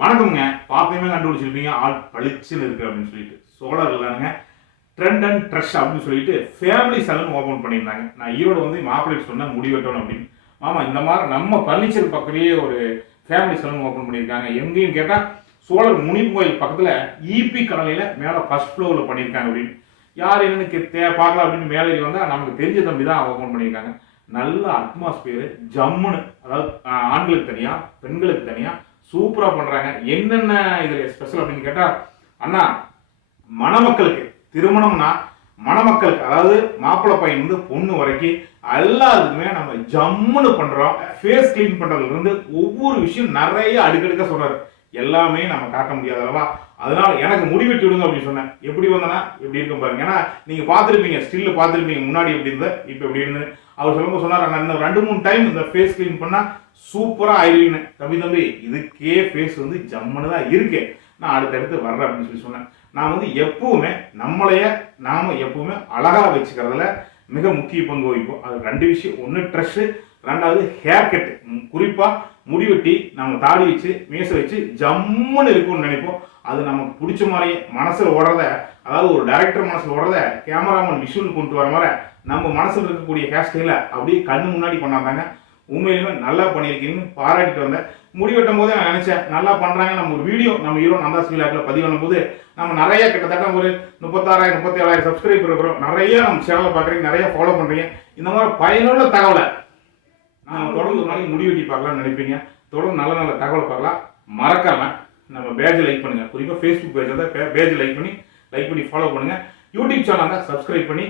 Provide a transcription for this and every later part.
வணக்கம்ங்க. பார்த்தீங்கன்னா கண்டுபிடிச்சிருப்பீங்க ஆள் பளிச்சுன்னு இருக்கு அப்படின்னு சொல்லிட்டு. சோலார் இல்லைங்க, ட்ரெண்ட் அண்ட் ட்ரெஷ் அப்படின்னு சொல்லிட்டு ஃபேமிலி சலூன் ஓப்பன் பண்ணியிருந்தாங்க. நான் ஈரோடு வந்து மாப்பிள்ளைக்கு சொன்னேன் முடி வெட்டணும் அப்படின்னு. ஆமாம், இந்த மாதிரி நம்ம பர்னிச்சர் பக்கத்துலேயே ஒரு ஃபேமிலி சலூன் ஓப்பன் பண்ணியிருக்காங்க. எங்கேயும் கேட்டால் சோழர் முனிப்பு கோயில் பக்கத்தில் இபி கடலையில் மேலே ஃபர்ஸ்ட் ஃப்ளோரில் பண்ணியிருக்காங்க அப்படின்னு. யார் என்னன்னு பார்க்கலாம் அப்படின்னு மேலே வந்தால் நமக்கு தெரிஞ்ச தம்பி தான் ஓப்பன் பண்ணியிருக்காங்க. நல்ல அட்மாஸ்பியர் ஜம்முன்னு, அதாவது ஆண்களுக்கு தனியாக பெண்களுக்கு தனியாக சூப்பராக பண்ணுறாங்க. என்னென்ன இதில் ஸ்பெஷல் அப்படின்னு கேட்டால், அண்ணா மணமக்களுக்கு திருமணம்னா மணமக்களுக்கு, அதாவது மாப்பிள்ளை பையன் வந்து பொண்ணு வரைக்கும் எல்லாத்துக்குமே நம்ம ஜம்முன்னு பண்ணுறோம். ஃபேஸ் கிளீன் பண்ணுறதுலேருந்து ஒவ்வொரு விஷயம் நிறைய அடுக்கடுக்க சொல்கிறாரு. எல்லாமே நம்ம காட்ட முடியாது அல்லவா? அதனால எனக்கு முடிவெட்டி விடுங்க அப்படின்னு சொன்னேன். எப்படி வந்தனா எப்படி இருக்கும் பாருங்க. ஏன்னா நீங்க பார்த்துருப்பீங்க, ஸ்டில்ல பார்த்துருப்பீங்க, முன்னாடி எப்படி இருந்த இப்போ எப்படி இருந்தது. அவர் சொல்லும்போது சொன்னார், நான் இன்னும் 2-3 டைம் இந்த ஃபேஸ் கிளீன் பண்ணா சூப்பரா ஆயிடுவீங்க. தம்பி இதுக்கே ஃபேஸ் வந்து ஜம்முன்னு தான் இருக்கு, நான் அடுத்தடுத்து வர்றேன் அப்படின்னு சொல்லி சொன்னேன். நான் வந்து எப்பவுமே நம்மளைய நாம எப்பவுமே அழகா வச்சுக்கிறதுல மிக முக்கிய பங்கு வகிப்போம். அது 2 விஷயம். ஒன்று ட்ரெஸ், 2வது ஹேர் கட். குறிப்பா முடிவெட்டி நம்ம தாடி வச்சு மீசை வச்சு ஜம்முன்னு இருக்கும்னு நினைப்போம். அது நமக்கு பிடிச்ச மாதிரியே மனசுல ஓடுறத, அதாவது ஒரு டைரக்டர் மனசுல ஓடுறத கேமராமேன் விஷுவல் கொண்டு வர மாதிரி நம்ம மனசுல இருக்கக்கூடிய ஹேர் ஸ்டைல அப்படியே கண்ணு முன்னாடி பண்ணாதாங்க. உண்மையிலுமே நல்லா பண்ணியிருக்கீங்கன்னு பாராட்டிட்டு வந்தேன். முடிவெட்டும் போதே நான் நினைச்சேன் நல்லா பண்றாங்க. நம்ம ஒரு வீடியோ நம்ம ஹீரோ நந்தாஸ் விழாக்கில் பதிவு பண்ணும் போது நம்ம நிறைய கிட்டத்தட்ட ஒரு 36,000-37,000 சப்ஸ்கிரைபர் இருக்கிறோம். நிறைய நம்ம சேனலை பார்க்குறீங்க, நிறைய ஃபாலோ பண்றீங்க. இந்த மாதிரி பயனுள்ள தகவலை நான் தொடர்ந்து ஒரு நாளைக்கு முடிவெட்டி பார்க்கலாம்னு நினைப்பீங்க. தொடர்ந்து நல்ல நல்ல தகவலை பார்க்கலாம். மறக்காம நம்ம பேஜை லைக் பண்ணுங்க. குறிப்பாக ஃபேஸ்புக் பேஜ் தான் பேஜை லைக் பண்ணி ஃபாலோ பண்ணுங்க. யூடியூப் சேனல் தான் சப்ஸ்கிரைப் பண்ணி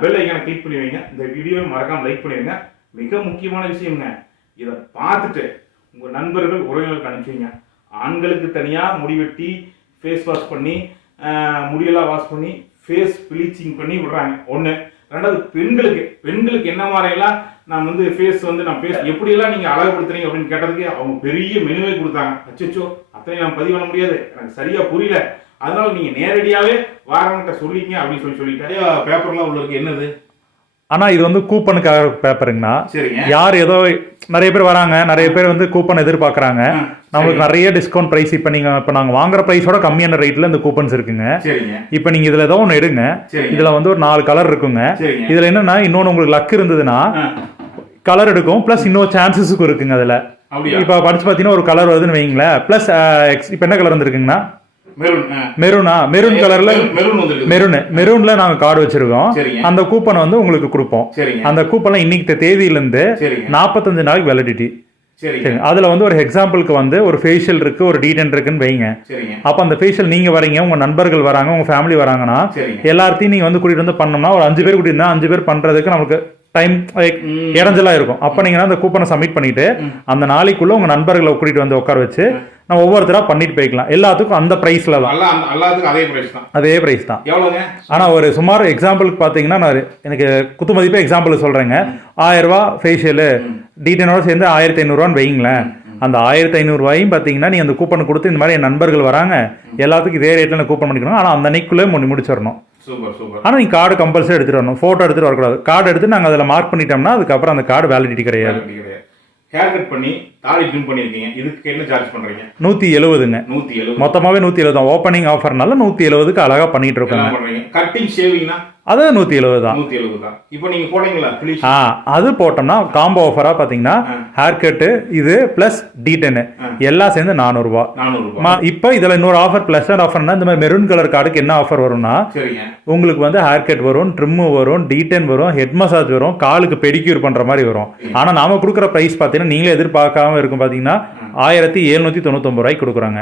பெல் ஐக்கானை கிளிக் பண்ணி வைங்க. இந்த வீடியோவை மறக்காம லைக் பண்ணிடுங்க. மிக முக்கியமான விஷயம்ங்க, இதை பார்த்துட்டு உங்க நண்பர்கள் உறவினர்களுக்கு அனுப்பிச்சிங்க. ஆண்களுக்கு தனியாக முடிவெட்டி ஃபேஸ் வாஷ் பண்ணி முடியெல்லாம் வாஷ் பண்ணி ஃபேஸ் ப்ளீச்சிங் பண்ணி விடுறாங்க. ஒன்று. 2வது பெண்களுக்கு என்ன மாதிரியெல்லாம் நான் வந்து ஃபேஸ் எப்படியெல்லாம் நீங்கள் அழகுபடுத்துறீங்க அப்படின்னு கேட்டதுக்கு அவங்க பெரிய மெனுவே கொடுத்தாங்க. அச்சோ, அத்தனை நான் பதிவு பண்ண முடியாது, எனக்கு சரியா புரியல, அதனால நீங்க நேரடியாவே வாரங்கிட்ட சொல்லிங்க அப்படின்னு சொல்லிட்டாரு. பேப்பர்லாம் உள்ள இருக்கு. என்னது? ஆனா இது வந்து கூப்பனுக்காக பேப்பருங்கண்ணா. யார் ஏதோ நிறைய பேர் வராங்க, நிறைய பேர் வந்து கூப்பன் எதிர்பார்க்கறாங்க. நம்மளுக்கு நிறைய டிஸ்கவுண்ட் பிரைஸ் இப்ப நாங்க வாங்குற பிரைஸோட கம்மியான ரேட்ல இந்த கூப்பன்ஸ் இருக்குங்க. இப்ப நீங்க இதுல ஏதோ ஒண்ணு எடுங்க. இதுல வந்து ஒரு 4 கலர் இருக்குங்க. இதுல என்னன்னா இன்னொன்னு உங்களுக்கு லக் இருந்ததுன்னா கலர் எடுக்கும், பிளஸ் இன்னொரு சான்சஸுக்கும் இருக்குங்க. அதுல இப்ப படிச்சு பாத்தீங்கன்னா ஒரு கலர் வருதுன்னு வைங்களேன். பிளஸ் இப்ப என்ன கலர் வந்துருக்குங்கன்னா மெரூன் கலர்ல மெரூன்ல நாங்க கார்டு வச்சிருக்கோம். அந்த கூப்பன் வந்து உங்களுக்கு கொடுப்போம். அந்த கூப்பன் இன்னைக்கு தேதியில இருந்து 45 நாளைக்கு வேலிடிட்டி. அதுல வந்து ஒரு எக்ஸாம்பிளுக்கு வந்து ஒரு ஃபேஷியல் இருக்கு, ஒரு டீடன் இருக்குன்னு வைங்க. அப்ப அந்த ஃபேஷியல் நீங்க வரீங்க, உங்க நண்பர்கள் வராங்க, உங்க ஃபேமிலி வராங்கன்னா எல்லாத்தையும் நீங்க வந்து கூட்டிட்டு வந்து பண்ணோம்னா ஒரு 5 பேர் கூட்டிட்டு 5 பேர் பண்றதுக்கு நமக்கு டைம் இடைஞ்சலா இருக்கும். அப்ப நீங்க அந்த கூப்பனை சப்மிட் பண்ணிட்டு அந்த நாளைக்குள்ள உங்க நண்பர்களை கூட்டிட்டு வந்து உட்கார வச்சு நம்ம ஒவ்வொருத்தரா பண்ணிட்டு போய்க்கலாம். எல்லாத்துக்கும் அந்த பிரைஸ்ல தான், அதே பிரைஸ் தான். ஆனா ஒரு சுமார் எக்ஸாம்பிளுக்கு பாத்தீங்கன்னா நான் எனக்கு குத்து மதிப்பே எக்ஸாம்பிள் சொல்றேங்க. 1000 ரூபாய் ஃபேஷியல் டீட்டனோட சேர்ந்து 1500 ரூபான்னு வைங்களேன். அந்த 1500 ரூபாயும் பாத்தீங்கன்னா நீ அந்த கூப்பன் கொடுத்து இந்த மாதிரி என் நண்பர்கள் வராங்க எல்லாத்துக்கும் இதே ரேட்ல கூப்பன் பண்ணிக்கணும். ஆனா அந்த அன்னைக்குள்ளே முடிச்சிடணும். ஆனா நீ கார்டு கம்பல்சரி எடுத்துட்டு வரணும், போட்டோ எடுத்துட்டு வரக்கூடாது. கார்டு எடுத்து நாங்க அதுல மார்க் பண்ணிட்டோம்னா அதுக்கப்புறம் அந்த கார்டு வேலிடிட்டி கிடையாது. ஹேர் கட் பண்ணி தாடி ட்ரிம் பண்ணிருக்கீங்க, இதுக்கு என்ன சார்ஜ் பண்றீங்க? 170ங்க. 170 மொத்தமாவே 170 தான். ஓப்பனிங் ஆஃபர்னால 170க்கு அழகா பண்ணிட்டு இருக்கோம். கட்டிங் ஷேவிங்னா அது 170 தான். 170 தான். இப்போ நீங்க போடுறீங்களா? அது போட்டோம்னா காம்போ ஆஃபரா பாத்தீங்கன்னா ஹேர் கட் இது பிளஸ் டீடன் எல்லாம் சேர்ந்து 400 ரூபாய். இப்போ இதுல இன்னொரு ஆஃபர் பிளஸ் ஆஃபர்னா இந்த மாதிரி மெரூன் கலர் கார்டுக்கு என்ன ஆஃபர் வரும்னா உங்களுக்கு வந்து ஹேர் கட் வரும், ட்ரிம் வரும், டீடன் வரும், ஹெட் மசாஜ் வரும், காலுக்கு பெடிக்யூர் பண்ற மாதிரி வரும். ஆனா நாம கொடுக்குற பிரைஸ் பாத்தீங்கன்னா நீங்களே எதிர்பார்க்காம இருக்கும் பாத்தீங்கன்னா 1799 ரூபாய்க்கு கொடுக்குறாங்க.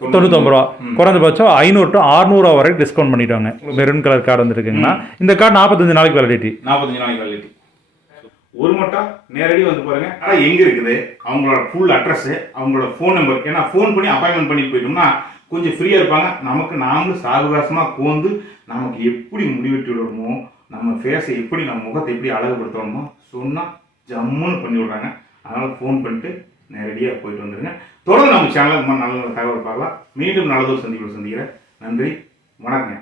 1799 ரூபா குறைஞ்சபட்சம் 500 to 600 வரைக்கும் டிஸ்கவுண்ட் பண்ணிட்டாங்க. மெரூன் கலர் கார்டு வந்துருக்குங்கன்னா இந்த கார்டு 45 நாளைக்கு வேலிடிட்டி. 45 நாளைக்கு வேலிடிட்டி. ஒரு மட்டும் நேரடி வந்து பாருங்க. ஆனா எங்க இருக்குது அவங்களோட ஃபுல் அட்ரஸ், அவங்களோட ஃபோன் நம்பர். ஏன்னா ஃபோன் பண்ணி அப்பாயின்மெண்ட் பண்ணி போயிட்டோம்னா கொஞ்சம் ஃப்ரீயா இருப்பாங்க. நாமளும் சாவகாசமா கோந்து நமக்கு எப்படி முடிவெட்டி விடணுமோ, நம்ம ஃபேஸை எப்படி, நம்ம முகத்தை எப்படி அழகுபடுத்தணுமோ சொன்னா ஜம்முன்னு பண்ணி விடுறாங்க. அதனால ஃபோன் பண்ணிட்டு நேரடியாக போயிட்டு வந்துடுங்க. தொடர்ந்து நம்ம சேனலில் நல்ல நல்ல தகவல் பார்க்கலாம். மீண்டும் நல்லதொரு சந்திக்கிறேன். நன்றி, வணக்கங்க.